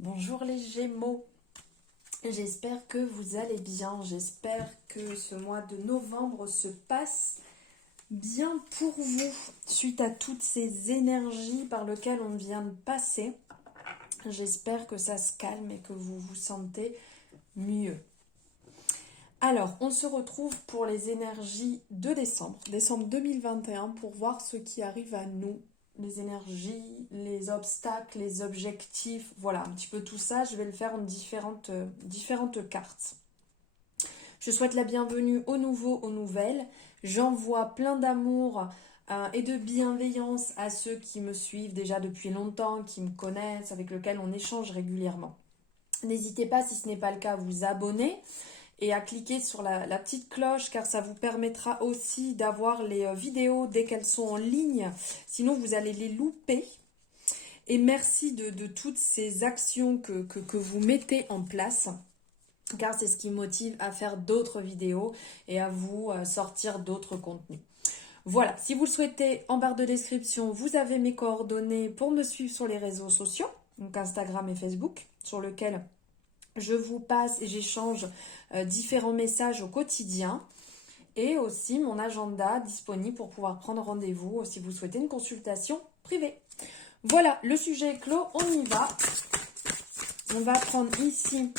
Bonjour les Gémeaux, j'espère que vous allez bien, j'espère que ce mois de novembre se passe bien pour vous, suite à toutes ces énergies par lesquelles on vient de passer. J'espère que ça se calme et que vous vous sentez mieux. Alors, on se retrouve pour les énergies de décembre 2021, pour voir ce qui arrive à nous, les énergies, les obstacles, les objectifs, voilà, un petit peu tout ça. Je vais le faire en différentes cartes. Je souhaite la bienvenue aux nouveaux, aux nouvelles. J'envoie plein d'amour et de bienveillance à ceux qui me suivent déjà depuis longtemps, qui me connaissent, avec lesquels on échange régulièrement. N'hésitez pas, si ce n'est pas le cas, à vous abonner et à cliquer sur la petite cloche, car ça vous permettra aussi d'avoir les vidéos dès qu'elles sont en ligne. Sinon, vous allez les louper. Et merci de toutes ces actions que vous mettez en place, car c'est ce qui me motive à faire d'autres vidéos et à vous sortir d'autres contenus. Voilà, si vous le souhaitez, en barre de description, vous avez mes coordonnées pour me suivre sur les réseaux sociaux, donc Instagram et Facebook, sur lequel je vous passe et j'échange différents messages au quotidien, et aussi mon agenda disponible pour pouvoir prendre rendez-vous si vous souhaitez une consultation privée. Voilà, le sujet est clos, on y va. On va prendre ici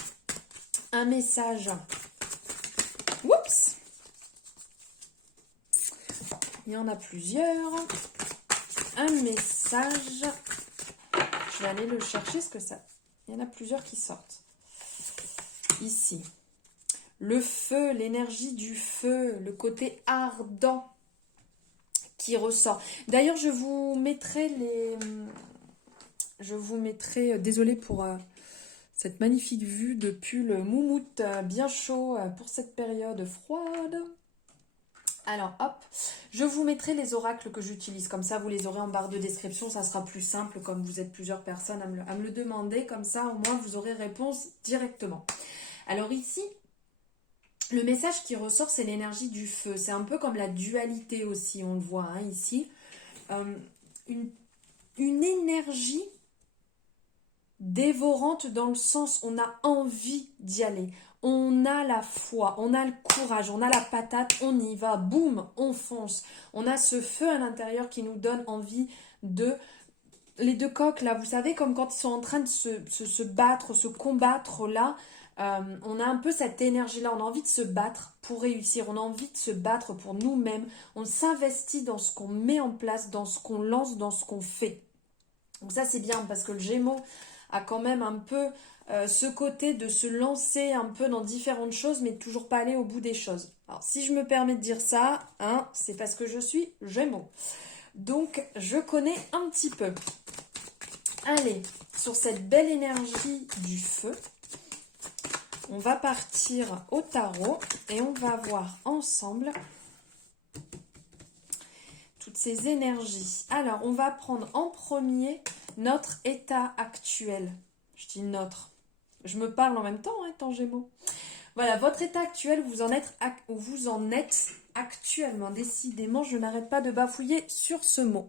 un message. Oups! Il y en a plusieurs. Un message. Je vais aller le chercher, ce que ça... Il y en a plusieurs qui sortent. Ici. Le feu, l'énergie du feu, le côté ardent qui ressort. D'ailleurs, je vous mettrai désolée pour cette magnifique vue de pull moumoute bien chaud pour cette période froide. Alors, hop, je vous mettrai les oracles que j'utilise. Comme ça, vous les aurez en barre de description. Ça sera plus simple, comme vous êtes plusieurs personnes à me le demander. Comme ça, au moins, vous aurez réponse directement. Alors ici, le message qui ressort, c'est l'énergie du feu. C'est un peu comme la dualité aussi, on le voit hein, ici. Une énergie dévorante dans le sens, on a envie d'y aller. On a la foi, on a le courage, on a la patate, on y va, boum, on fonce. On a ce feu à l'intérieur qui nous donne envie de... Les deux coqs là, vous savez, comme quand ils sont en train de se battre, se combattre là, on a un peu cette énergie-là, on a envie de se battre pour réussir, on a envie de se battre pour nous-mêmes, on s'investit dans ce qu'on met en place, dans ce qu'on lance, dans ce qu'on fait. Donc ça c'est bien, parce que le Gémeaux a quand même un peu ce côté de se lancer un peu dans différentes choses, mais de toujours pas aller au bout des choses. Alors si je me permets de dire ça, hein, c'est parce que je suis Gémeaux. Donc je connais un petit peu. Allez, sur cette belle énergie du feu, on va partir au tarot et on va voir ensemble toutes ces énergies. Alors, on va prendre en premier notre état actuel. Je dis notre. Je me parle en même temps, hein, étant Gémeaux. Voilà, votre état actuel, vous en êtes actuellement. Décidément, je n'arrête pas de bafouiller sur ce mot.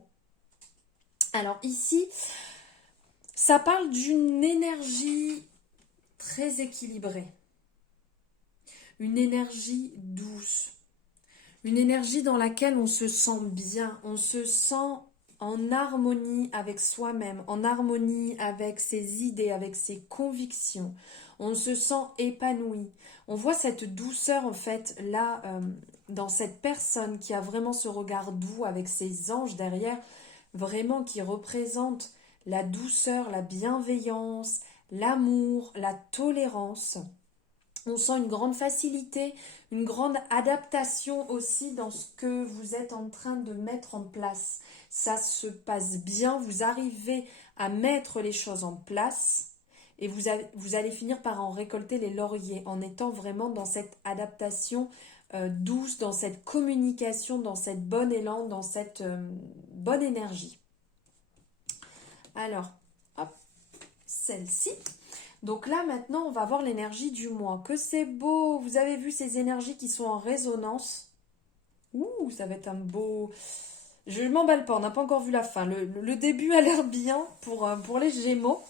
Alors ici, ça parle d'une énergie très équilibrée. Une énergie douce. Une énergie dans laquelle on se sent bien, on se sent en harmonie avec soi-même, en harmonie avec ses idées, avec ses convictions. On se sent épanoui. On voit cette douceur en fait là dans cette personne qui a vraiment ce regard doux avec ses anges derrière, vraiment qui représente la douceur, la bienveillance, l'amour, la tolérance. On sent une grande facilité, une grande adaptation aussi dans ce que vous êtes en train de mettre en place. Ça se passe bien, vous arrivez à mettre les choses en place et vous allez finir par en récolter les lauriers en étant vraiment dans cette adaptation douce, dans cette communication, dans cette bonne élan, dans cette bonne énergie. Alors, hop, celle-ci. Donc là, maintenant, on va voir l'énergie du mois. Que c'est beau! Vous avez vu ces énergies qui sont en résonance? Ouh, ça va être un beau... Je ne m'emballe pas, on n'a pas encore vu la fin. Le début a l'air bien pour les Gémeaux.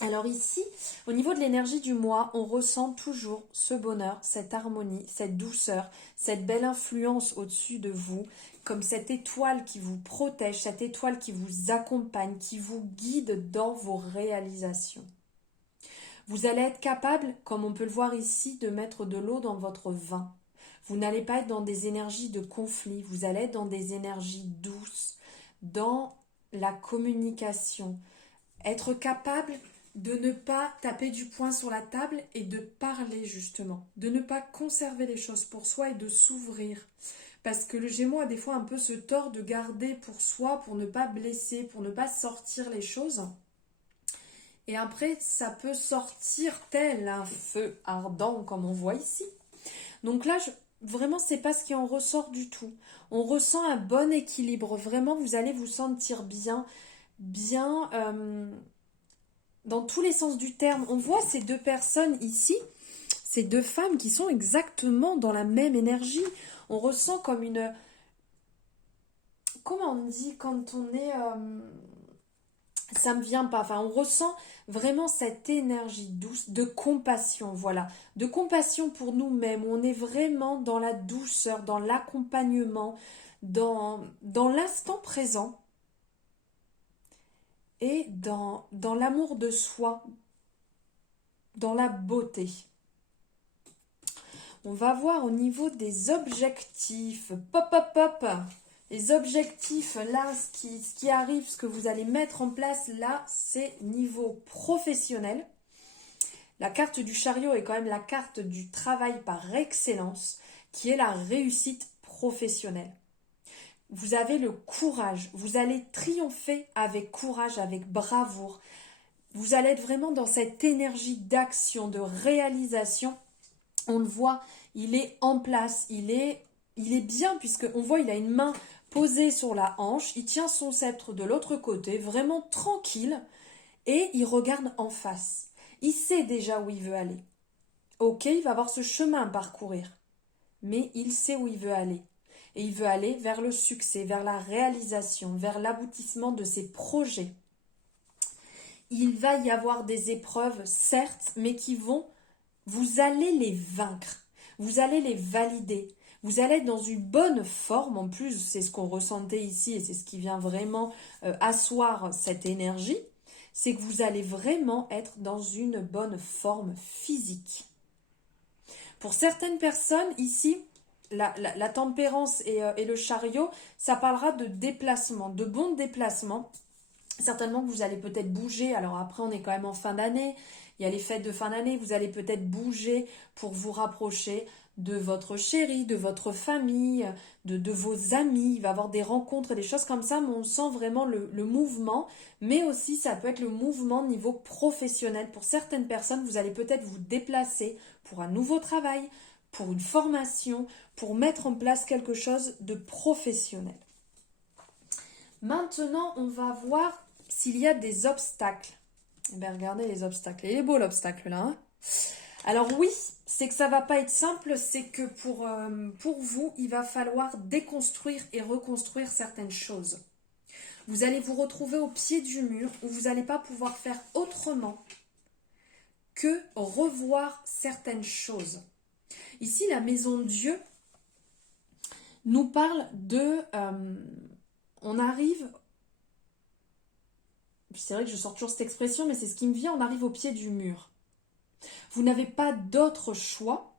Alors ici, au niveau de l'énergie du mois, on ressent toujours ce bonheur, cette harmonie, cette douceur, cette belle influence au-dessus de vous, comme cette étoile qui vous protège, cette étoile qui vous accompagne, qui vous guide dans vos réalisations. Vous allez être capable, comme on peut le voir ici, de mettre de l'eau dans votre vin. Vous n'allez pas être dans des énergies de conflit, vous allez être dans des énergies douces, dans la communication. Être capable de ne pas taper du poing sur la table et de parler justement, de ne pas conserver les choses pour soi et de s'ouvrir. Parce que le Gémeaux a des fois un peu ce tort de garder pour soi, pour ne pas blesser, pour ne pas sortir les choses. Et après, ça peut sortir tel un feu ardent, comme on voit ici. Donc là, vraiment, c'est pas ce qui en ressort du tout. On ressent un bon équilibre. Vraiment, vous allez vous sentir bien, dans tous les sens du terme. On voit ces deux personnes ici, ces deux femmes qui sont exactement dans la même énergie. On ressent comme une... Comment on dit quand on est... ça me vient pas. Enfin, on ressent vraiment cette énergie douce de compassion, voilà. De compassion pour nous-mêmes. On est vraiment dans la douceur, dans l'accompagnement, dans l'instant présent et dans l'amour de soi, dans la beauté. On va voir au niveau des objectifs. Pop, pop, pop. Les objectifs, là, ce qui arrive, ce que vous allez mettre en place, là, c'est niveau professionnel. La carte du chariot est quand même la carte du travail par excellence, qui est la réussite professionnelle. Vous avez le courage, vous allez triompher avec courage, avec bravoure. Vous allez être vraiment dans cette énergie d'action, de réalisation. On le voit, il est en place, il est bien, puisqu'on voit il a une main posée sur la hanche, il tient son sceptre de l'autre côté, vraiment tranquille, et il regarde en face. Il sait déjà où il veut aller. Ok, il va avoir ce chemin à parcourir, mais il sait où il veut aller. Et il veut aller vers le succès, vers la réalisation, vers l'aboutissement de ses projets. Il va y avoir des épreuves, certes, mais vous allez les vaincre, vous allez les valider. Vous allez être dans une bonne forme, en plus, c'est ce qu'on ressentait ici et c'est ce qui vient vraiment asseoir cette énergie, c'est que vous allez vraiment être dans une bonne forme physique. Pour certaines personnes, ici, la tempérance et le chariot, ça parlera de déplacement, de bons déplacements. Certainement que vous allez peut-être bouger, alors après on est quand même en fin d'année, il y a les fêtes de fin d'année, vous allez peut-être bouger pour vous rapprocher de votre chéri, de votre famille, de vos amis, il va y avoir des rencontres, des choses comme ça, mais on sent vraiment le mouvement, mais aussi ça peut être le mouvement niveau professionnel. Pour certaines personnes, vous allez peut-être vous déplacer pour un nouveau travail, pour une formation, pour mettre en place quelque chose de professionnel. Maintenant, on va voir s'il y a des obstacles. Eh bien, regardez les obstacles. Il est beau l'obstacle là. Hein, alors oui, c'est que ça va pas être simple, c'est que pour vous, il va falloir déconstruire et reconstruire certaines choses. Vous allez vous retrouver au pied du mur où vous n'allez pas pouvoir faire autrement que revoir certaines choses. Ici, la maison de Dieu nous parle de... on arrive... C'est vrai que je sors toujours cette expression, mais c'est ce qui me vient, on arrive au pied du mur. Vous n'avez pas d'autre choix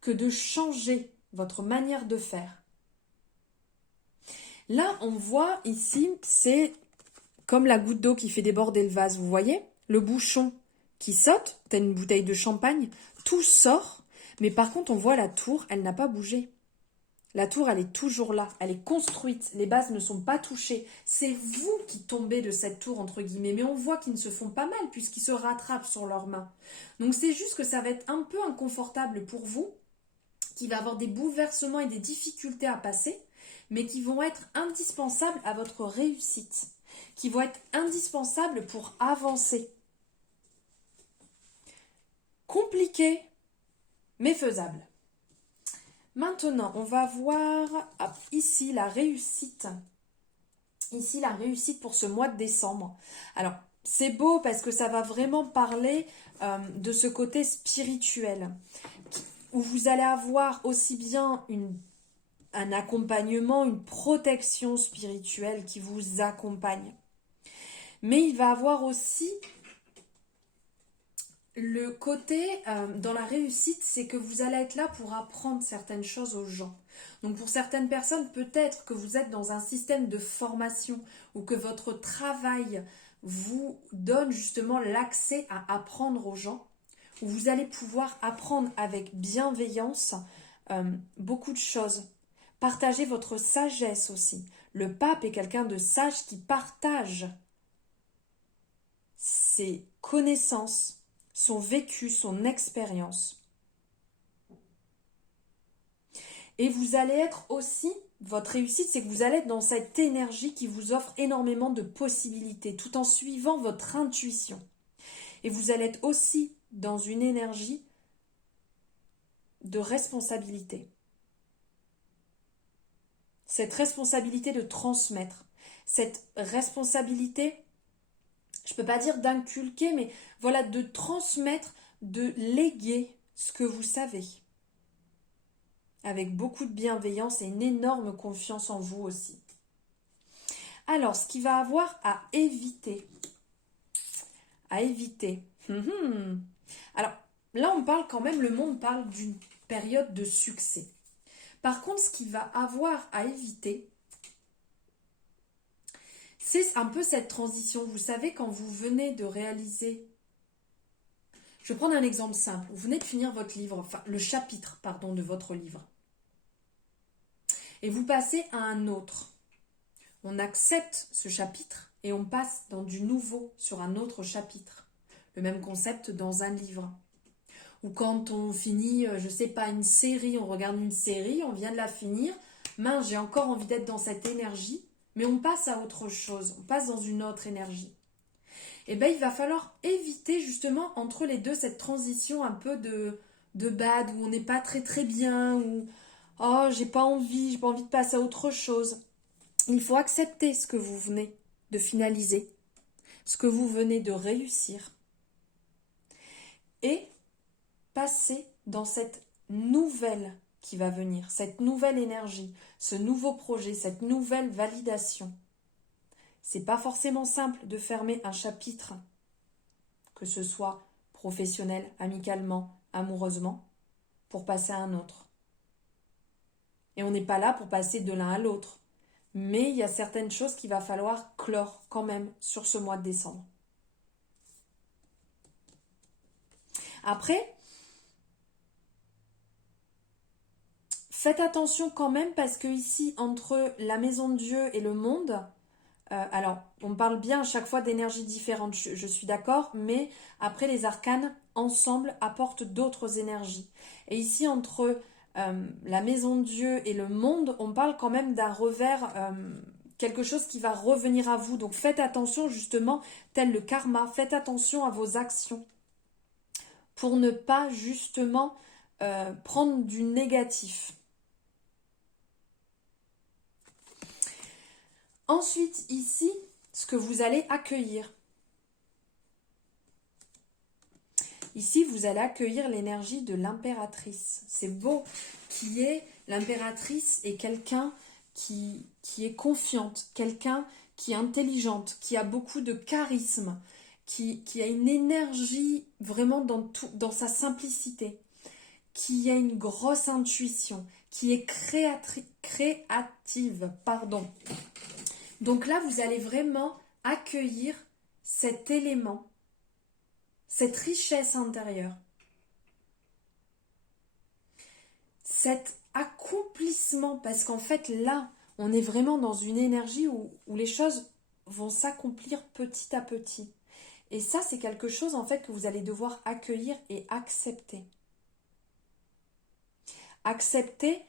que de changer votre manière de faire. Là, on voit ici, c'est comme la goutte d'eau qui fait déborder le vase, vous voyez? Le bouchon qui saute, t'as une bouteille de champagne, tout sort, mais par contre, on voit la tour, elle n'a pas bougé. La tour, elle est toujours là, elle est construite, les bases ne sont pas touchées. C'est vous qui tombez de cette tour, entre guillemets, mais on voit qu'ils ne se font pas mal puisqu'ils se rattrapent sur leurs mains. Donc c'est juste que ça va être un peu inconfortable pour vous, qui va avoir des bouleversements et des difficultés à passer, mais qui vont être indispensables à votre réussite, qui vont être indispensables pour avancer. Compliqué, mais faisable. Maintenant, on va voir ici la réussite. Ici, la réussite pour ce mois de décembre. Alors, c'est beau parce que ça va vraiment parler de ce côté spirituel, où vous allez avoir aussi bien un accompagnement, une protection spirituelle qui vous accompagne. Mais il va avoir aussi le côté dans la réussite, c'est que vous allez être là pour apprendre certaines choses aux gens. Donc pour certaines personnes, peut-être que vous êtes dans un système de formation ou que votre travail vous donne justement l'accès à apprendre aux gens, où vous allez pouvoir apprendre avec bienveillance beaucoup de choses. Partagez votre sagesse aussi. Le pape est quelqu'un de sage qui partage ses connaissances, son vécu, son expérience. Et vous allez être aussi, votre réussite, c'est que vous allez être dans cette énergie qui vous offre énormément de possibilités, tout en suivant votre intuition. Et vous allez être aussi dans une énergie de responsabilité. Cette responsabilité de transmettre, cette responsabilité, je ne peux pas dire d'inculquer, mais voilà, de transmettre, de léguer ce que vous savez. Avec beaucoup de bienveillance et une énorme confiance en vous aussi. Alors, ce qu'il va avoir à éviter. Alors, là, on parle quand même, le monde parle d'une période de succès. Par contre, ce qu'il va avoir à éviter, c'est un peu cette transition. Vous savez, quand vous venez de réaliser... Je vais prendre un exemple simple. Vous venez de finir votre livre, enfin, le chapitre, pardon, de votre livre. Et vous passez à un autre. On accepte ce chapitre et on passe dans du nouveau sur un autre chapitre. Le même concept dans un livre. Ou quand on finit, je ne sais pas, une série, on regarde une série, on vient de la finir, mince, j'ai encore envie d'être dans cette énergie, mais on passe à autre chose, on passe dans une autre énergie. Et bien il va falloir éviter justement entre les deux cette transition un peu de bad, où on n'est pas très très bien, où oh j'ai pas envie de passer à autre chose. Il faut accepter ce que vous venez de finaliser, ce que vous venez de réussir, et passer dans cette nouvelle qui va venir, cette nouvelle énergie, ce nouveau projet, cette nouvelle validation. C'est pas forcément simple de fermer un chapitre, que ce soit professionnel, amicalement, amoureusement, pour passer à un autre. Et on n'est pas là pour passer de l'un à l'autre. Mais il y a certaines choses qu'il va falloir clore quand même sur ce mois de décembre. Après, faites attention quand même parce que ici, entre la maison de Dieu et le monde, alors on parle bien à chaque fois d'énergies différentes, je suis d'accord, mais après les arcanes, ensemble, apportent d'autres énergies. Et ici, entre la maison de Dieu et le monde, on parle quand même d'un revers, quelque chose qui va revenir à vous. Donc faites attention justement, tel le karma, faites attention à vos actions pour ne pas justement prendre du négatif. Ensuite, ici, ce que vous allez accueillir. Ici, vous allez accueillir l'énergie de l'impératrice. C'est beau, qui est l'impératrice et quelqu'un qui est confiante, quelqu'un qui est intelligente, qui a beaucoup de charisme, qui a une énergie vraiment dans sa simplicité, qui a une grosse intuition, qui est créative. Donc là, vous allez vraiment accueillir cet élément, cette richesse intérieure, cet accomplissement, parce qu'en fait là, on est vraiment dans une énergie où les choses vont s'accomplir petit à petit. Et ça, c'est quelque chose en fait que vous allez devoir accueillir et accepter. Accepter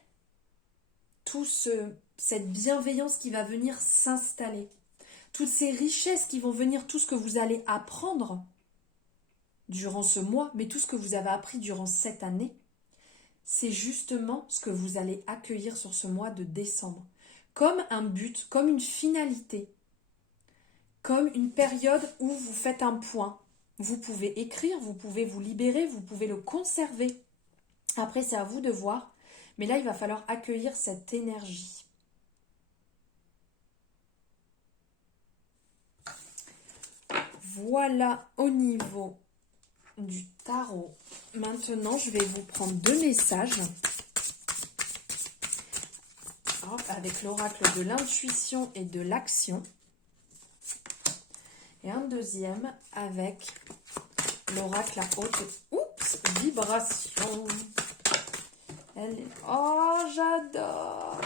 cette bienveillance qui va venir s'installer. Toutes ces richesses qui vont venir, tout ce que vous allez apprendre durant ce mois, mais tout ce que vous avez appris durant cette année, c'est justement ce que vous allez accueillir sur ce mois de décembre. Comme un but, comme une finalité comme une période où vous faites un point. Vous pouvez écrire, vous pouvez vous libérer, vous pouvez le conserver. Après, c'est à vous de voir. Mais là, il va falloir accueillir cette énergie. Voilà au niveau du tarot. Maintenant, je vais vous prendre 2 messages. Hop, avec l'oracle de l'intuition et de l'action. Et un deuxième avec l'oracle à haute vibration. Oh, j'adore!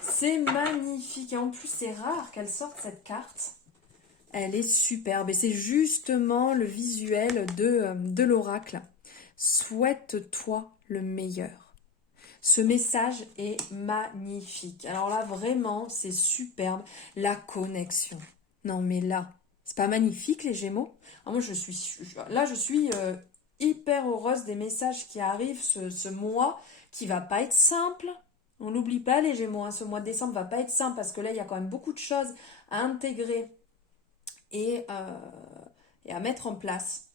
C'est magnifique. Et en plus, c'est rare qu'elle sorte cette carte. Elle est superbe. Et c'est justement le visuel de l'oracle. Souhaite-toi le meilleur. Ce message est magnifique. Alors là, vraiment, c'est superbe. La connexion. Non, mais là, c'est pas magnifique, les Gémeaux? Moi, je suis hyper heureuse des messages qui arrivent ce mois, qui va pas être simple. On l'oublie pas, les Gémeaux, hein. Ce mois de décembre va pas être simple, parce que là, il y a quand même beaucoup de choses à intégrer et à mettre en place.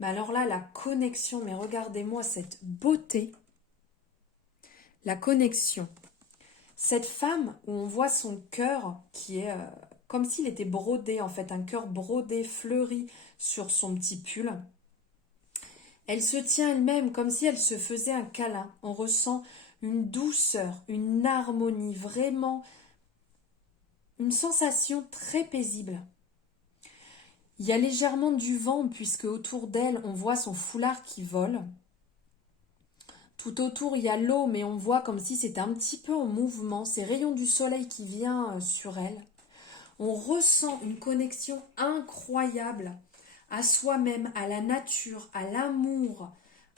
Mais alors là, la connexion, mais regardez-moi cette beauté. La connexion. Cette femme où on voit son cœur qui est comme s'il était brodé, en fait, un cœur brodé, fleuri sur son petit pull. Elle se tient elle-même comme si elle se faisait un câlin. On ressent une douceur, une harmonie, vraiment une sensation très paisible. Il y a légèrement du vent puisque autour d'elle, on voit son foulard qui vole. Tout autour, il y a l'eau, mais on voit comme si c'était un petit peu en mouvement. Ces rayons du soleil qui viennent sur elle. On ressent une connexion incroyable à soi-même, à la nature, à l'amour,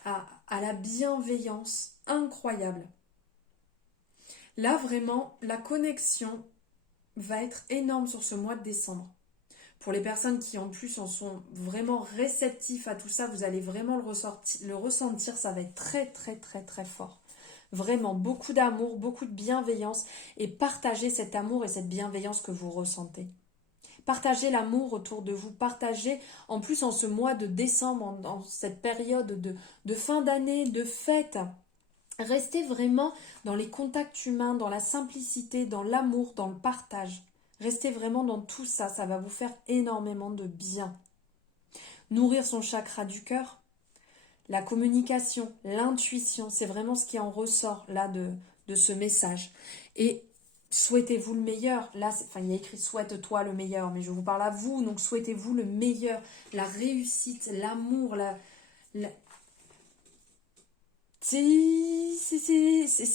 à la bienveillance. Incroyable. Là, vraiment, la connexion va être énorme sur ce mois de décembre. Pour les personnes qui en plus en sont vraiment réceptifs à tout ça, vous allez vraiment le ressentir, ça va être très très très très fort. Vraiment beaucoup d'amour, beaucoup de bienveillance et partagez cet amour et cette bienveillance que vous ressentez. Partagez l'amour autour de vous, partagez en plus en ce mois de décembre, en cette période de fin d'année, de fête. Restez vraiment dans les contacts humains, dans la simplicité, dans l'amour, dans le partage. Restez vraiment dans tout ça, ça va vous faire énormément de bien. Nourrir son chakra du cœur, la communication, l'intuition, c'est vraiment ce qui en ressort là de ce message. Et souhaitez-vous le meilleur. Là, il y a écrit souhaite-toi le meilleur, mais je vous parle à vous, donc souhaitez-vous le meilleur, la réussite, l'amour, c'est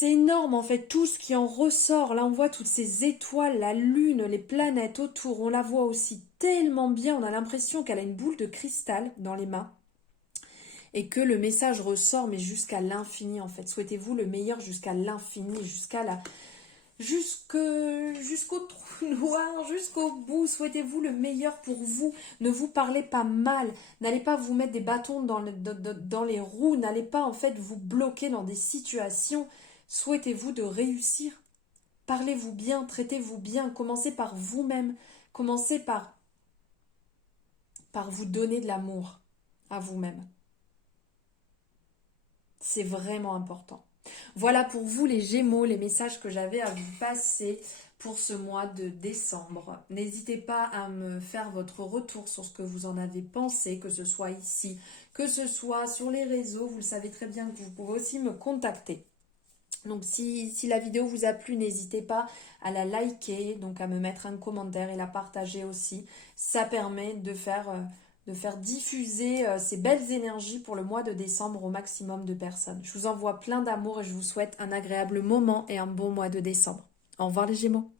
énorme en fait, tout ce qui en ressort. Là, on voit toutes ces étoiles, la lune, les planètes autour. On la voit aussi tellement bien. On a l'impression qu'elle a une boule de cristal dans les mains. Et que le message ressort, mais jusqu'à l'infini en fait. Souhaitez-vous le meilleur jusqu'à l'infini, jusqu'au trou noir, jusqu'au bout. Souhaitez-vous le meilleur pour vous. Ne vous parlez pas mal. N'allez pas vous mettre des bâtons dans les roues. N'allez pas en fait vous bloquer dans des situations. Souhaitez-vous de réussir. Parlez-vous bien, traitez-vous bien. Commencez par vous-même. Commencez par vous donner de l'amour à vous-même. C'est vraiment important. Voilà pour vous les Gémeaux, les messages que j'avais à vous passer pour ce mois de décembre. N'hésitez pas à me faire votre retour sur ce que vous en avez pensé, que ce soit ici, que ce soit sur les réseaux. Vous le savez très bien que vous pouvez aussi me contacter. Donc si la vidéo vous a plu, n'hésitez pas à la liker, donc à me mettre un commentaire et la partager aussi. Ça permet de faire diffuser ces belles énergies pour le mois de décembre au maximum de personnes. Je vous envoie plein d'amour et je vous souhaite un agréable moment et un bon mois de décembre. Au revoir les Gémeaux.